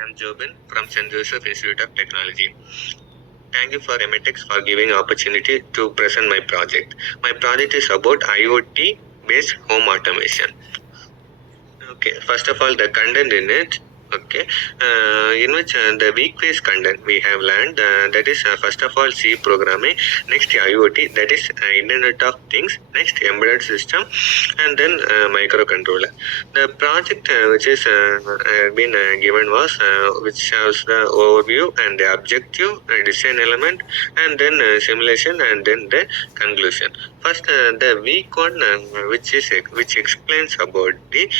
I'm Jobin from St. Joseph Institute of Technology. Thank you for Emertxe for giving opportunity to present my project. My project is about IoT based home automation. Okay, first of all, the content in it. Okay, in which the week-based content we have learned, that is first of all C programming, next IoT, that is Internet of Things, next embedded system, and then microcontroller. The project which is been given was which shows the overview and the objective, design element, and then simulation, and then the conclusion. First, the week one, which explains about the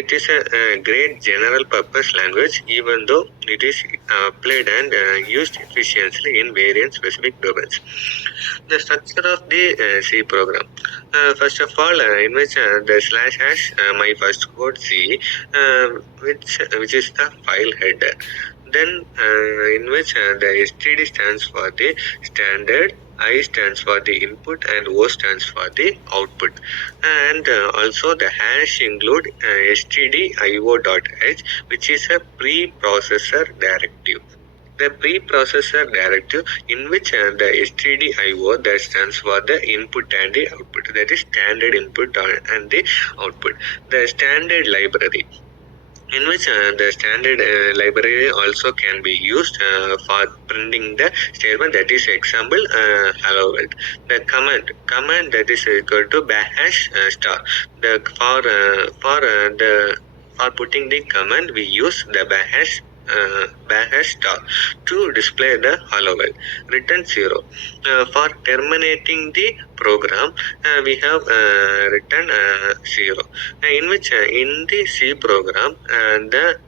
it is a great general purpose language, even though it is applied and used efficiently in various specific domains. The structure of the C program. First of all, in which the slash hash, my first code C, which is the file header. Then, in which the STD stands for the standard, I stands for the input, and O stands for the output. And also the hash include stdio.h, which is a preprocessor directive. The preprocessor directive, in which the stdio, that stands for the input and the output, that is standard input and the output. The standard library, in which the standard library also can be used for printing the statement, that is example hello world. The command that is equal to bash star. The for putting the command, we use the bash star to display the hello world. Return 0. For terminating the program, we have written 0. In which in the C program, the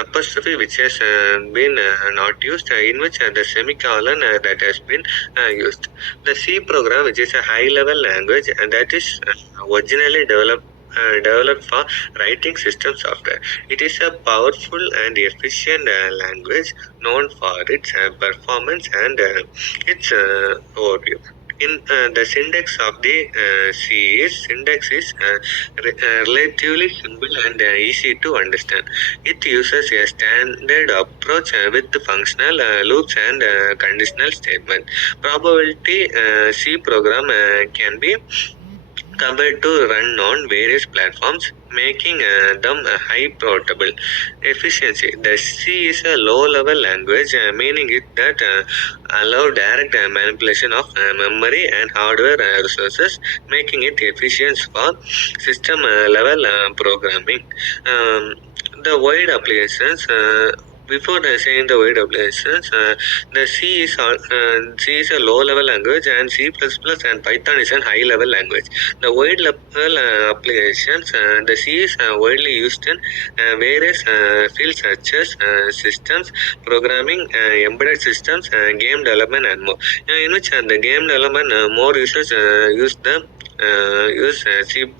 apostrophe which has been not used, in which the semicolon that has been used. The C program, which is a high level language, and that is originally developed for writing system software. It is a powerful and efficient language known for its performance and its overview. In the syntax of the syntax is relatively simple and easy to understand. It uses a standard approach with functional loops and conditional statement. Probability C program can be compared to run on various platforms, making them high portable. Efficiency. The C is a low-level language, meaning it that allow direct manipulation of memory and hardware resources, making it efficient for system level programming. The wide applications. Before saying the wide applications, the C is a low-level language, and C++ and Python is a high-level language. The wide level applications, the C is widely used in various fields such as systems, programming, embedded systems, game development, and more. In which the game development, more users use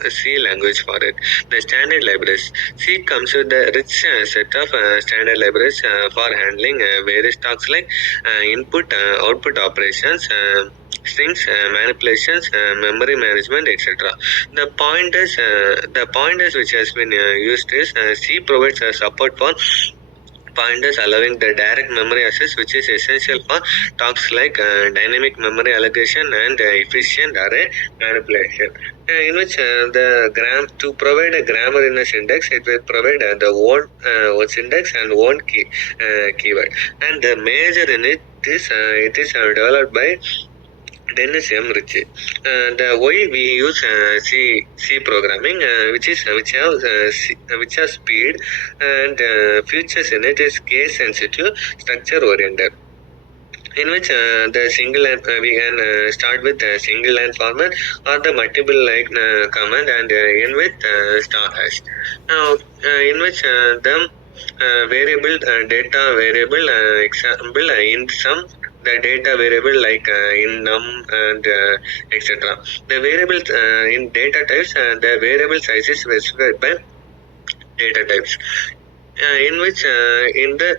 C language for it. The standard libraries. C comes with a rich set of standard libraries for handling various tasks like input, output operations, strings manipulations, memory management, etc. The pointers which has been used is C provides support for pointers, allowing the direct memory access, which is essential for tasks like dynamic memory allocation and efficient array manipulation. In which to provide a grammar in a syntax, it will provide the own syntax and own keyword. And the major in it is developed by Dennis Emertxe. The why we use C programming, which has speed and features in it is case sensitive, structure oriented. In which the single line, we can start with a single line format or the multiple line command, and end with star hash. Now, in which the variable data variable example in sum, the data variable like in num and etc. The variables in data types, the variable size is specified by data types. In which in the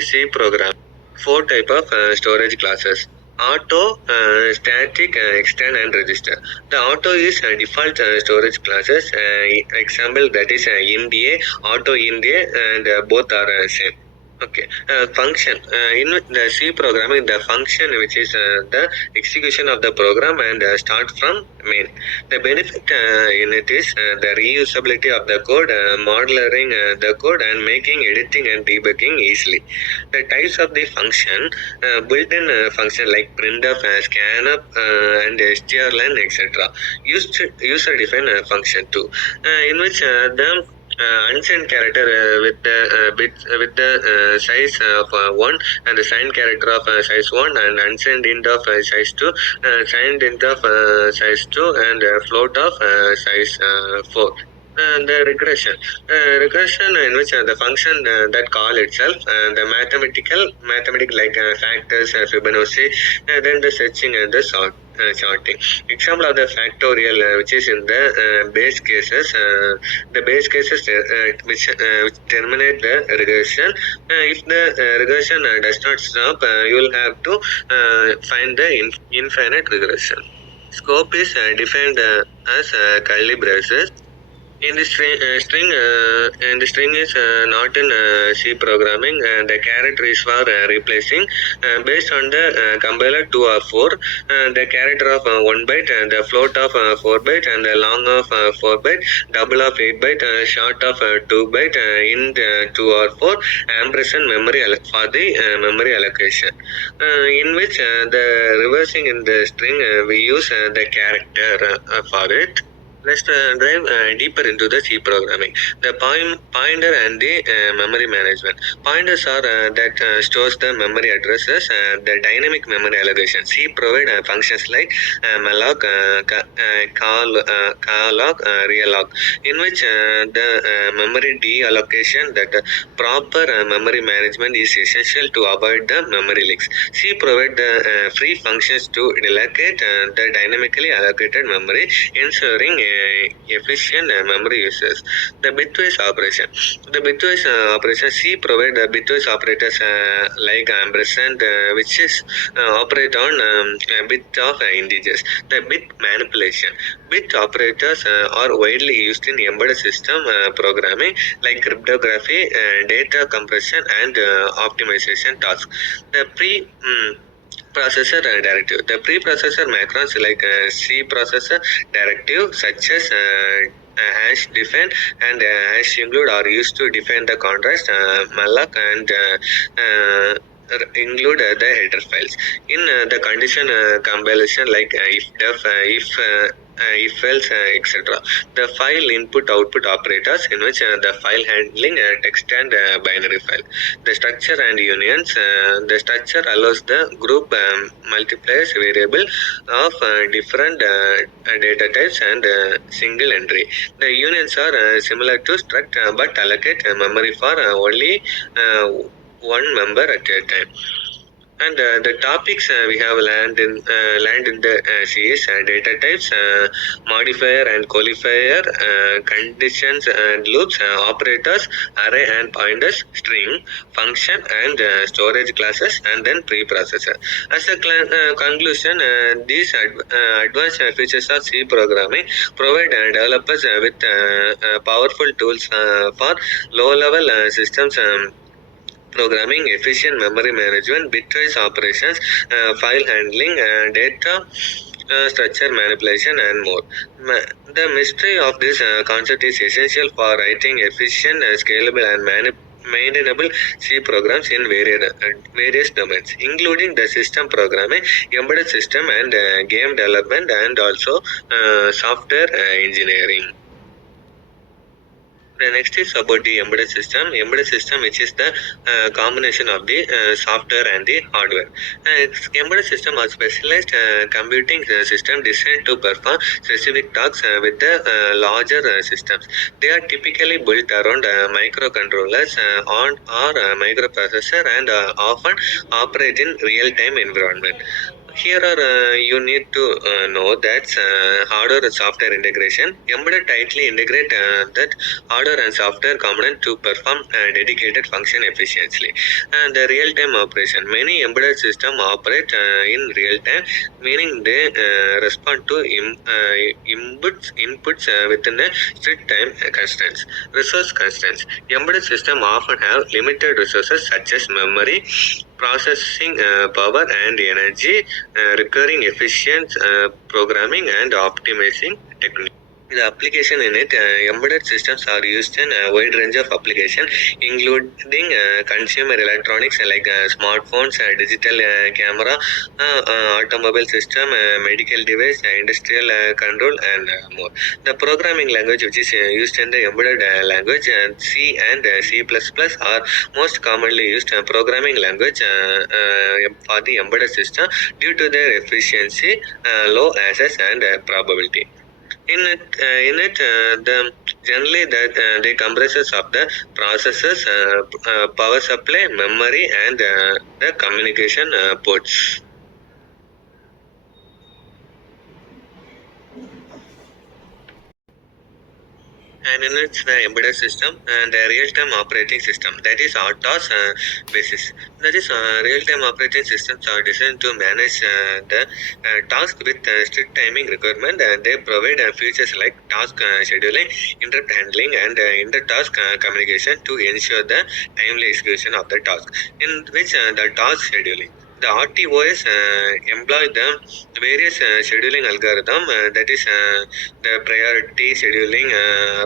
C program, 4 type of storage classes. Auto, static, extend, and register. The auto is default storage classes. Example that is INDA, auto INDA, and both are same. Okay. Function. In the C programming, the function which is the execution of the program and start from main. The benefit in it is the reusability of the code, modeling the code, and making editing and debugging easily. The types of the function, built-in function like printf, scanf, and strlen, etc. User-defined function too, in which the unsigned character with the size of 1 and the signed character of size 1 and unsigned int of size 2, signed int of size 2 and float of size 4. The regression in which the function that call itself, the mathematic like factors, Fibonacci, then the searching and the sorting. Example of the factorial, which is in the base cases, which terminate the regression. If the regression does not stop, you will have to find the infinite regression. Scope is defined as curly braces. In the string is not in C programming. The character is for replacing based on the compiler 2 or 4. The character of 1 byte, the float of 4 byte, and the long of 4 byte, double of 8 byte, short of 2 byte, int 2 or 4, ampersand memory for the memory allocation. In which the reversing in the string, we use the character for it. Let's dive deeper into the C programming. The pointer and the memory management. Pointers are that stores the memory addresses. The dynamic memory allocation. C provide functions like malloc, calloc, realloc, in which the memory deallocation, that proper memory management is essential to avoid the memory leaks. C provide the free functions to deallocate the dynamically allocated memory, ensuring efficient memory uses. The bitwise operation. The bitwise operation, C provide the bitwise operators like ampersand, which is operate on a bit of integers. The bit manipulation. Bit operators are widely used in embedded system programming like cryptography, data compression, and optimization tasks. The processor directive. The preprocessor macrons like C processor directive such as hash define and hash include are used to define the contrast, malloc, and include the header files. In the condition compilation like if else, etc. The file input output operators, in which the file handling text and binary file. The structure and unions. The structure allows the group multipliers variable of different data types and single entry. The unions are similar to struct but allocate memory for only one member at a time. And the topics we have learned in the series: data types, modifier and qualifier, conditions and loops, operators, array and pointers, string, function, and storage classes, and then preprocessor. As a conclusion, these advanced features of C programming provide developers with powerful tools for low-level systems. Programming, efficient memory management, bitwise operations, file handling, data structure manipulation, and more. The mystery of this concept is essential for writing efficient, scalable, and maintainable C programs in various domains, including the system programming, embedded system, and game development, and also software engineering. The next is about the embedded system. Embedded system, which is the combination of the software and the hardware. Embedded system are specialized computing system designed to perform specific tasks with the larger systems. They are typically built around microcontrollers or microprocessor and often operate in real-time environment. Here are you need to know that hardware and software integration. Embedded tightly integrate that hardware and software component to perform dedicated function efficiently. And the real-time operation. Many embedded systems operate in real time, meaning they respond to inputs within a strict time constraints. Resource constraints. Embedded systems often have limited resources such as memory, processing power, and energy, requiring efficient programming and optimizing techniques. The application in it, embedded systems are used in a wide range of applications, including consumer electronics like smartphones, digital camera, automobile system, medical device, industrial control, and more. The programming language which is used in the embedded language, C and C++ are most commonly used programming language for the embedded system due to their efficiency, low access, and probability. The generally that the compressors of the processors, power supply, memory, and the communication ports. And in it's the embedded system and the real-time operating system, that is RTOS basis. That is real-time operating systems are designed to manage the task with strict timing requirement, and they provide features like task scheduling, interrupt handling, and inter-task communication to ensure the timely execution of the task. In which the task scheduling, the RTOS employ the various scheduling algorithm, that is the priority scheduling,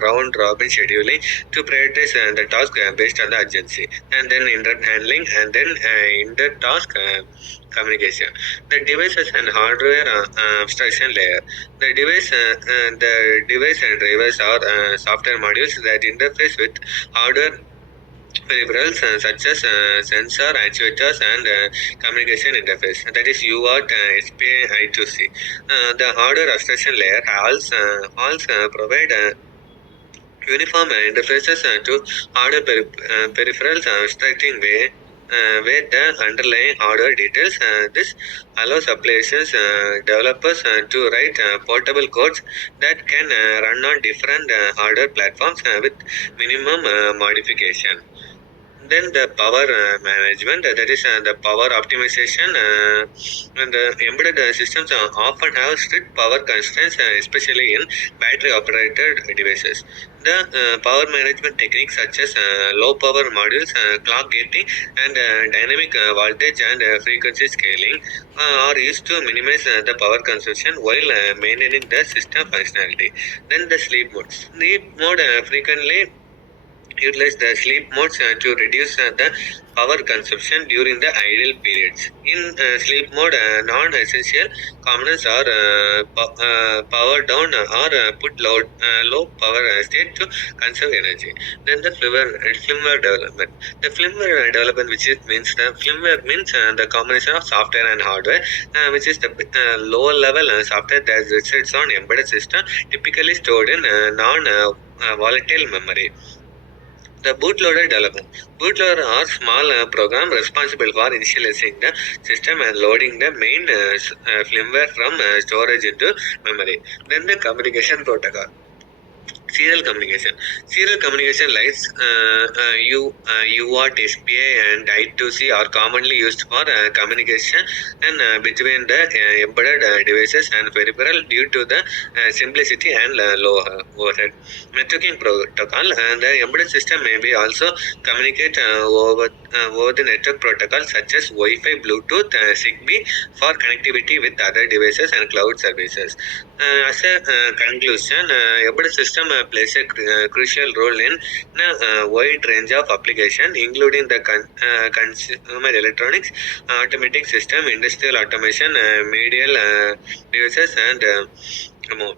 round robin scheduling to prioritize the task based on the urgency, and then interrupt handling, and then inter task communication. The devices and hardware abstraction layer. The device and drivers are software modules that interface with hardware peripherals such as sensor, actuators, and communication interface. That is UART, SPI, I2C. The hardware abstraction layer also provide uniform interfaces to hardware peripherals, abstracting where the underlying hardware details. This allows applications developers to write portable codes that can run on different hardware platforms with minimum modification. Then the power management, that is the power optimization. And the embedded systems often have strict power constraints, especially in battery operated devices. The power management techniques such as low power modules, clock gating, and dynamic voltage and frequency scaling are used to minimize the power consumption while maintaining the system functionality. Then the sleep mode. Sleep mode frequently utilize the sleep modes to reduce the power consumption during the idle periods. In sleep mode, non-essential components are powered down or put low power state to conserve energy. Then the firmware development. The firmware development, means the firmware means the combination of software and hardware, which is the lower level software that resides on embedded system, typically stored in non-volatile memory. The bootloader development. Bootloader are small program responsible for initializing the system and loading the main firmware from storage into memory. Then the communication protocol. Serial communication. Serial communication lines, UART, SPI, and I2C are commonly used for communication and between the embedded devices and peripheral due to the simplicity and low overhead. Networking protocol, and the embedded system may be also communicate over the network protocols such as Wi-Fi, Bluetooth, Zigbee for connectivity with other devices and cloud services. As a conclusion, embedded system plays a crucial role in a wide range of applications, including the consumer electronics, automatic system, industrial automation, medial devices, and more.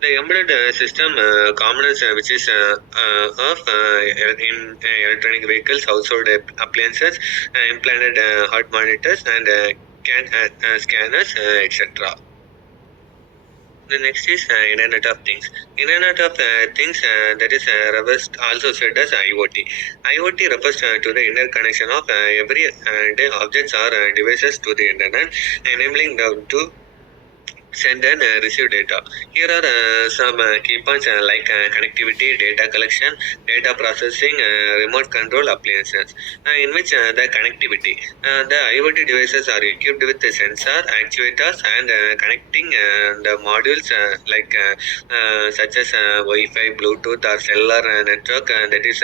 The embedded system components, which is of in electronic vehicles, household appliances, implanted heart monitors, and scanners, etc. The next is Internet of Things. Internet of Things, that is reversed, also said as IoT. IoT refers to the interconnection of every day objects or devices to the internet, enabling them to send and receive data. Here are some key points like connectivity, data collection, data processing, remote control appliances, in which the connectivity. The IoT devices are equipped with the sensor, actuators, and connecting the modules such as Wi-Fi, Bluetooth, or cellular network, that is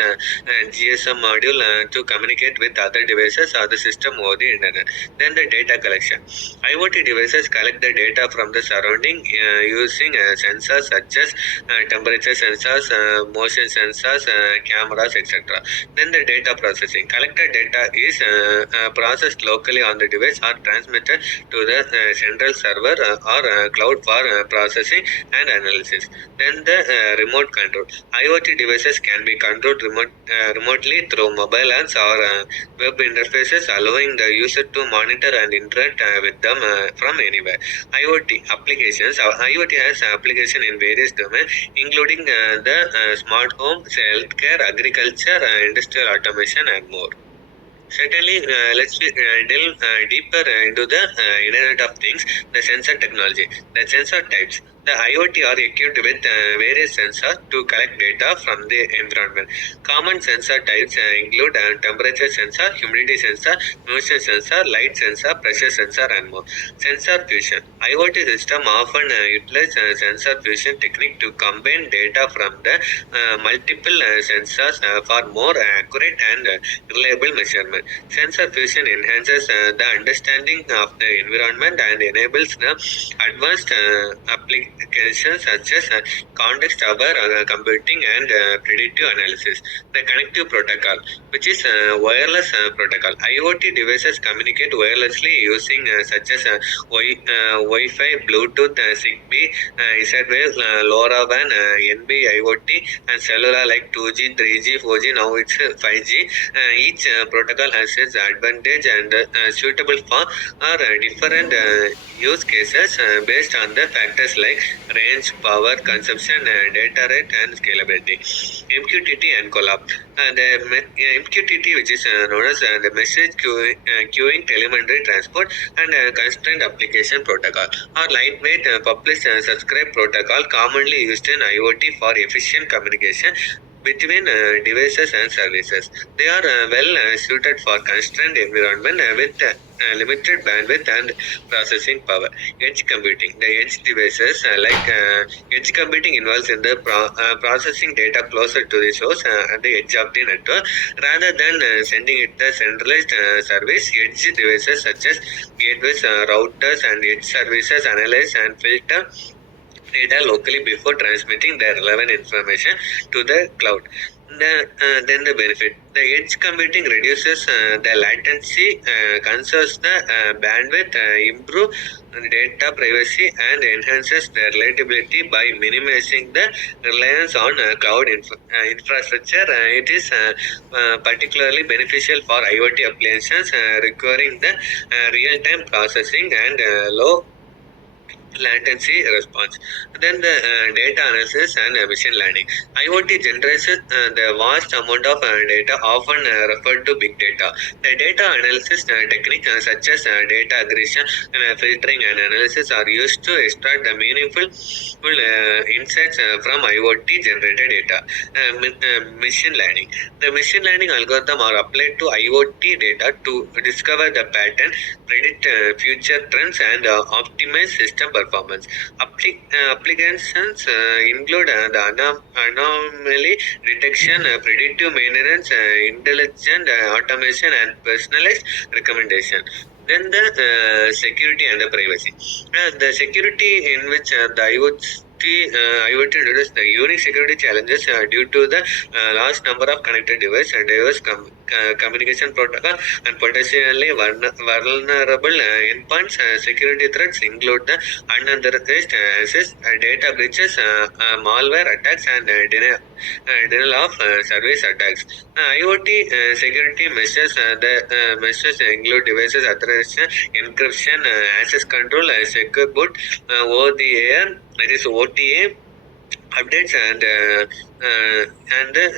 GSM module, to communicate with other devices or the system over the internet. Then the data collection. IoT devices collect the data from the surrounding using sensors such as temperature sensors, motion sensors, cameras, etc. Then the data processing. Collected data is processed locally on the device or transmitted to the central server or cloud for processing and analysis. Then the remote control. IoT devices can be controlled remotely through mobile apps or web interfaces, allowing the user to monitor and interact with them from anywhere. IoT applications. IoT has application in various domains, including the smart home, healthcare, agriculture, industrial automation, and more. Certainly, let's delve deeper into the Internet of Things, the sensor technology, the sensor types. The IoT are equipped with various sensors to collect data from the environment. Common sensor types include temperature sensor, humidity sensor, motion sensor, light sensor, pressure sensor, and more. Sensor fusion. IoT system often utilize sensor fusion technique to combine data from the multiple sensors for more accurate and reliable measurement. Sensor fusion enhances the understanding of the environment and enables the advanced applications such as context-aware computing and predictive analysis. The connective protocol, which is wireless protocol. IoT devices communicate wirelessly using such as Wi-Fi, Bluetooth, Zigbee, Z-Wave, LoRaWAN, NB IoT, and cellular like 2G, 3G, 4G. Now it's 5G. Each protocol has its advantage and suitable for or different use cases based on the factors like range, power consumption, data rate, and scalability. MQTT and collab. MQTT, which is known as the message queuing telemetry transport and constraint application protocol, or lightweight publish subscribe protocol commonly used in IoT for efficient communication between devices and services. They are well suited for constrained environment with limited bandwidth and processing power. Edge computing. The edge devices edge computing involves in the processing data closer to the source at the edge of the network rather than sending it the centralized service. Edge devices such as gateways, routers, and edge services analyze and filter data locally before transmitting the relevant information to the cloud. Then the benefit. The edge computing reduces the latency, conserves the bandwidth, improve data privacy, and enhances the reliability by minimizing the reliance on cloud infrastructure. It is particularly beneficial for IoT applications requiring the real-time processing and low latency response. Then the data analysis and machine learning. IoT generates the vast amount of data, often referred to big data. The data analysis technique such as data aggregation and filtering and analysis are used to extract the meaningful insights from IoT generated data. Machine learning. The machine learning algorithm are applied to IoT data to discover the pattern, predict future trends, and optimize system performance. Applications include the anomaly detection, predictive maintenance, intelligent automation, and personalized recommendation. Then the security and the privacy. The security in which the IoT introduced the unique security challenges due to the large number of connected devices and diverse communication protocol and potentially vulnerable endpoints. Security threats include the unauthorized access, data breaches, malware attacks, and denial of service attacks. IoT security measures. The measures include devices authorization, encryption, access control, secure boot over the air, That is OTA updates and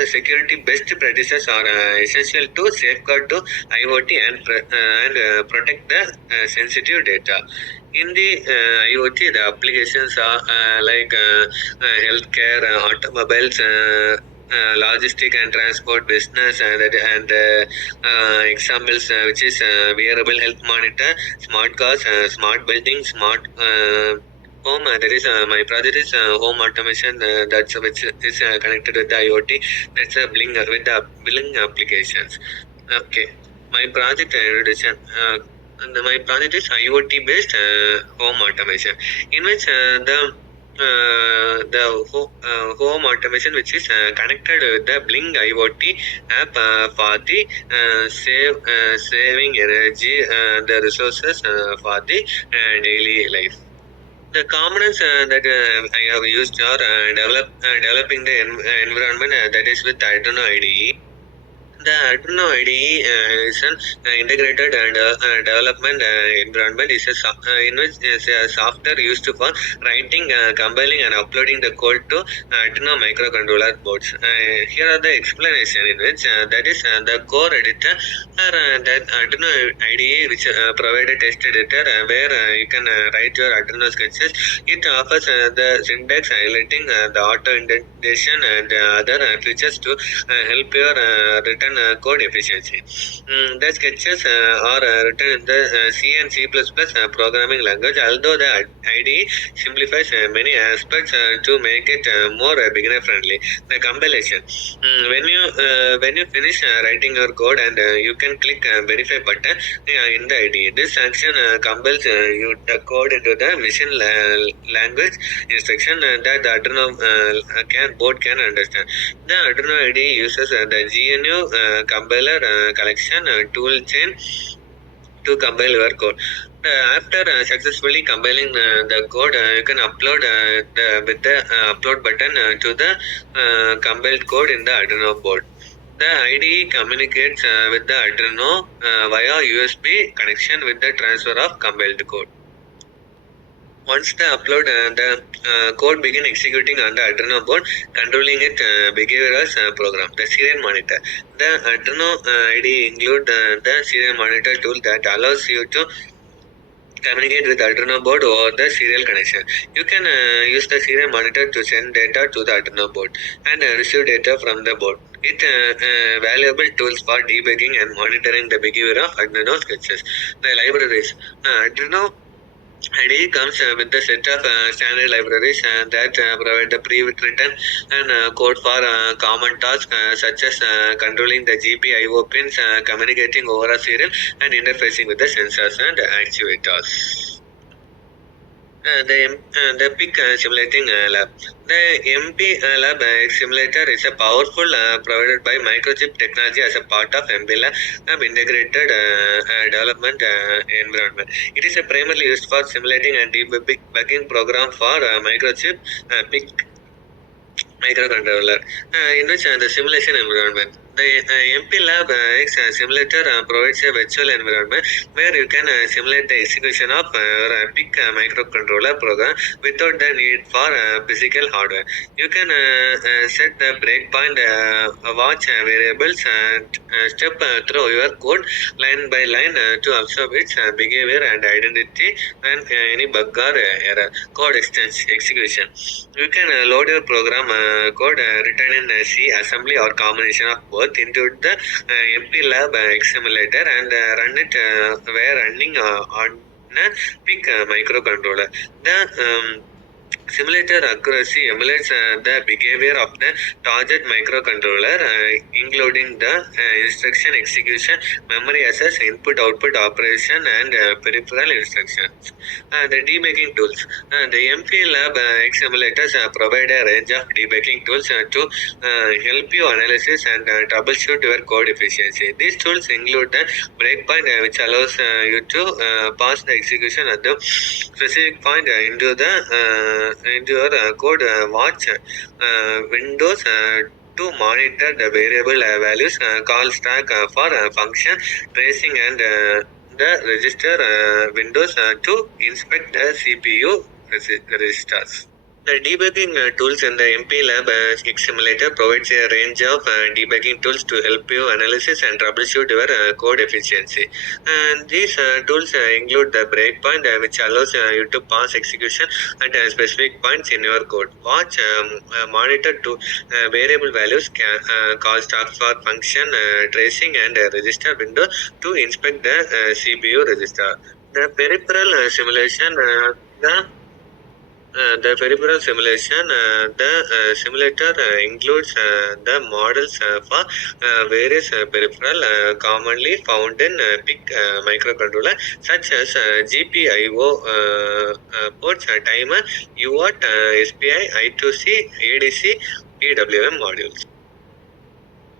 security best practices are essential to safeguard to IoT and protect the sensitive data. In the IoT, the applications are healthcare, automobiles, logistic and transport business, and examples which is wearable health monitor, smart cars, smart buildings, smart home. There is my project is home automation. That's which is connected with the IoT. That's a bling with the billing applications. Okay, my project introduction. My project is IoT based home automation, in which the home automation which is connected with the Bling IoT app for the saving energy the resources for the daily life. The components that I have used are developing the environment that is with Arduino IDE. The Arduino IDE is an integrated and development environment. In which is a software used for writing, compiling, and uploading the code to Arduino microcontroller boards. Here are the explanation in which that is the core editor that Arduino IDE, which provide a test editor where you can write your Arduino sketches. It offers the syntax, highlighting the auto indentation and other features to help your written code efficiency. The sketches are written in the C and C++ programming language, although the IDE simplifies many aspects to make it more beginner friendly. The compilation. When you finish writing your code, and you can click verify button in the IDE. This action compiles the code into the machine language instruction that the Arduino board can understand. The Arduino IDE uses the GNU compiler collection tool chain to compile your code. After successfully compiling the code, you can upload with the upload button to the compiled code in the Arduino board. The IDE communicates with the Arduino via USB connection with the transfer of compiled code. Once the upload, the code begin executing on the Arduino board, controlling it behavior as program. The serial monitor. The Arduino IDE include the serial monitor tool that allows you to communicate with Arduino board over the serial connection. You can use the serial monitor to send data to the Arduino board and receive data from the board. It valuable tools for debugging and monitoring the behavior of Arduino sketches. The libraries. Arduino IDE comes with the set of standard libraries that provide the pre-written and code for common tasks such as controlling the GPIO pins, communicating over a serial, and interfacing with the sensors and actuators. The PIC simulating lab. The MP lab simulator is a powerful provided by Microchip Technology as a part of MP lab integrated development environment. It is primarily used for simulating and debugging program for Microchip PIC microcontroller, in which the simulation environment. The MP Lab X simulator provides a virtual environment where you can simulate the execution of PIC microcontroller program without the need for physical hardware. You can set the breakpoint, watch variables, and step through your code line by line to observe its behavior and identity and any bug or error. Code execution. You can load your program code written in C, assembly, or combination of both into the MP Lab X simulator and run it where running on a PIC microcontroller. The simulator accuracy emulates the behavior of the target microcontroller, including the instruction execution, memory access, input-output operation, and peripheral instructions. The debugging tools. The MP Lab X simulators provide a range of debugging tools to help you analysis and troubleshoot your code efficiency. These tools include the breakpoint, which allows you to pass the execution at the specific point into your code. Watch windows to monitor the variable values, call stack for function tracing, and the register windows to inspect the CPU registers. The debugging tools in the MP Lab X Simulator provides a range of debugging tools to help you analysis and troubleshoot your code efficiency. And these tools include the breakpoint, which allows you to pause execution at specific points in your code. Watch, monitor to variable values, call staff for function tracing, and register window to inspect the CPU register. The peripheral simulation, the peripheral simulation, the simulator includes the models for various peripheral commonly found in PIC microcontroller such as GPIO ports, timer, UART, SPI, I2C, ADC, PWM modules.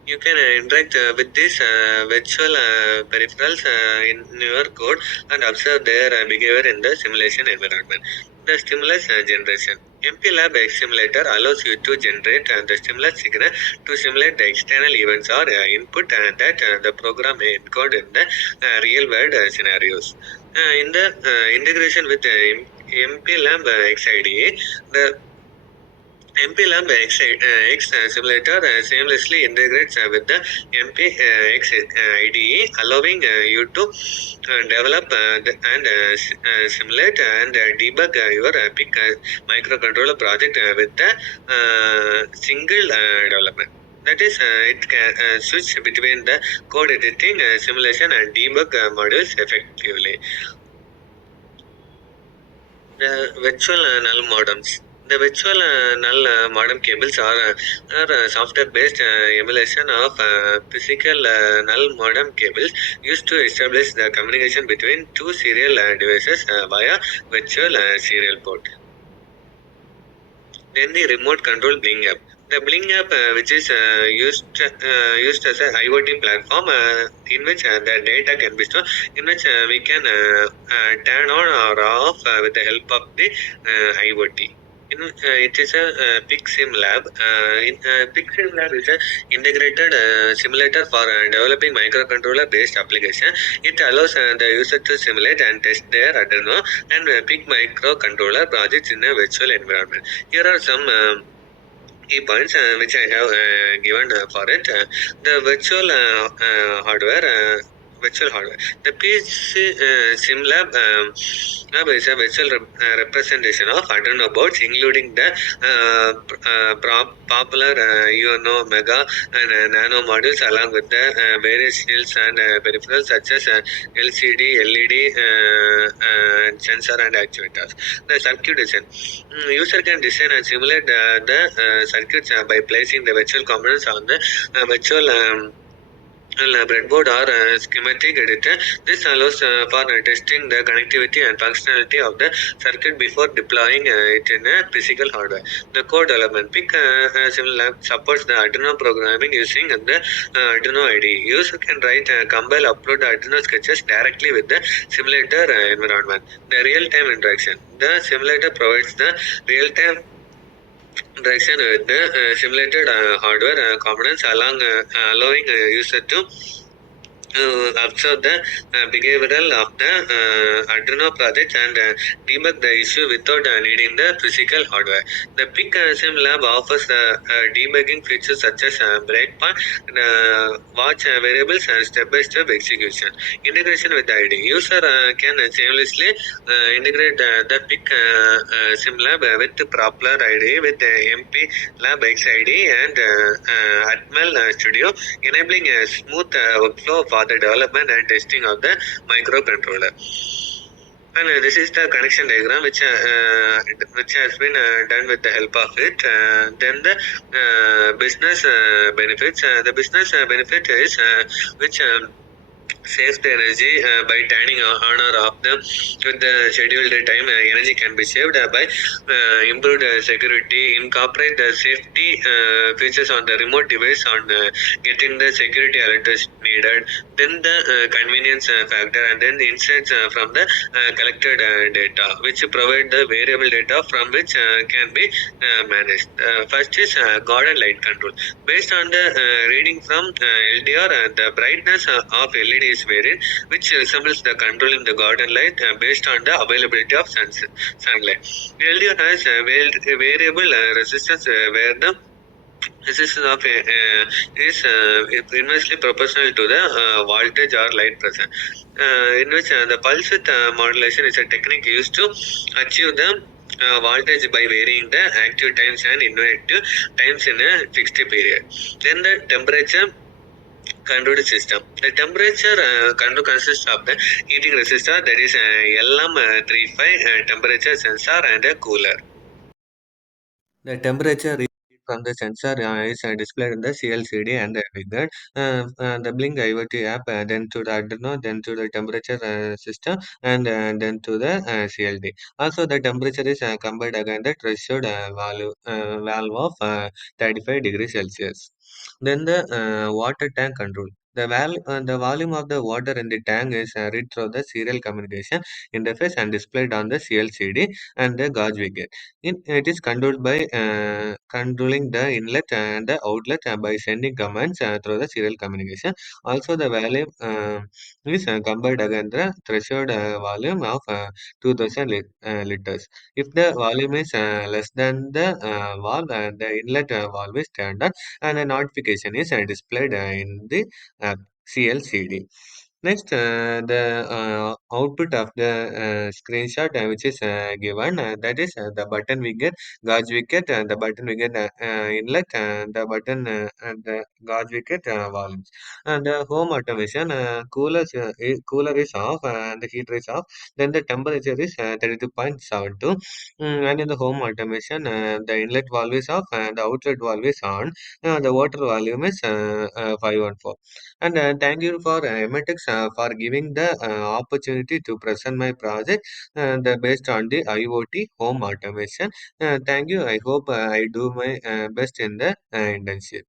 You can interact with these virtual peripherals in your code and observe their behavior in the simulation environment. The stimulus generation. MPLab X Simulator allows you to generate the stimulus signal to simulate the external events or input that the program may encode in the real world scenarios. In the integration with MPLab XIDE, the MP-Lab X simulator seamlessly integrates with the MP-X IDE, allowing you to develop and simulate and debug your PIC microcontroller project with a single development. That is, it can switch between the code editing, simulation, and debug modules effectively. The virtual null modems. The virtual null modem cables are software-based emulation of physical null modem cables used to establish the communication between two serial devices via virtual serial port. Then the remote control Bling app. The Bling app, which is used as an IoT platform in which the data can be stored, in which we can turn on or off with the help of the IoT. It is a PIC-Sim lab. PIC-Sim lab is an integrated simulator for developing microcontroller-based application. It allows the user to simulate and test their Arduino and PIC microcontroller projects in a virtual environment. Here are some key points which I have given for it. The virtual hardware. The PC SimLab lab is a virtual representation of Arduino boards, including the popular UNO, Mega, and Nano modules, along with the various shields and peripherals such as LCD, LED, sensor, and actuators. The circuit design. User can design and simulate the circuits by placing the virtual components on the virtual breadboard or schematic editor. This allows for testing the connectivity and functionality of the circuit before deploying it in a physical hardware. The code development. PIC SimLab supports the Arduino programming using the Arduino IDE. User can write, compile, upload the Arduino sketches directly with the simulator environment. The real-time interaction. The simulator provides the real-time interaction with the simulated hardware components, allowing user to observe the behavioral of the Arduino project and debug the issue without needing the physical hardware. The PIC Sim Lab offers debugging features such as breakpoint, watch variables, and step-by-step execution. Integration with the IDE. User can seamlessly integrate the PIC Sim Lab with Propeller IDE, with MP Lab X IDE, and Atmel Studio, enabling a smooth workflow for the development and testing of the microcontroller. And this is the connection diagram which has been done with the help of it. Then the business benefits. The business benefit is which saves the energy by turning on or off with the scheduled time. Energy can be saved by improved security, incorporate the safety features on the remote device on getting the security alerts needed, then the convenience factor, and then the insights from the collected data, which provide the variable data from which can be managed. First is guard and light control. Based on the reading from LDR, the brightness of LED speed is varied, which resembles the controlling the garden light based on the availability of sunlight. LDO has a variable resistance where the resistance of is inversely proportional to the voltage or light present. In which the pulse width modulation is a technique used to achieve the voltage by varying the active times and inactive times in a fixed period. Then the temperature control system. The temperature control consists of the heating resistor, that is LM35 temperature sensor and a cooler. The temperature read from the sensor is displayed in the CLCD and the figure. The Blink IoT app, then to the Arduino, then to the temperature system, and then to the CLD. Also, the temperature is compared against the threshold valve of 35 degrees Celsius. Then the water tank control. The volume of the water in the tank is read through the serial communication interface and displayed on the CLCD and the gauge wicket. It is controlled by controlling the inlet and the outlet by sending commands through the serial communication. Also, the volume is compared against the threshold volume of 2000 liters. If the volume is less than the valve, the inlet valve is turned on, and a notification is displayed in the CLCD. Next, the output of the screenshot which is given, that is the button we get, gauge we get, the button we get inlet, the button and the gauge we get volumes. And the home automation, cooler is off and the heater is off. Then the temperature is 32.72. And in the home automation, the inlet valve is off and the outlet valve is on. The water volume is 514. And thank you for Emertxe for giving the opportunity to present my project based on the IoT home automation. Thank you. I hope I do my best in the internship.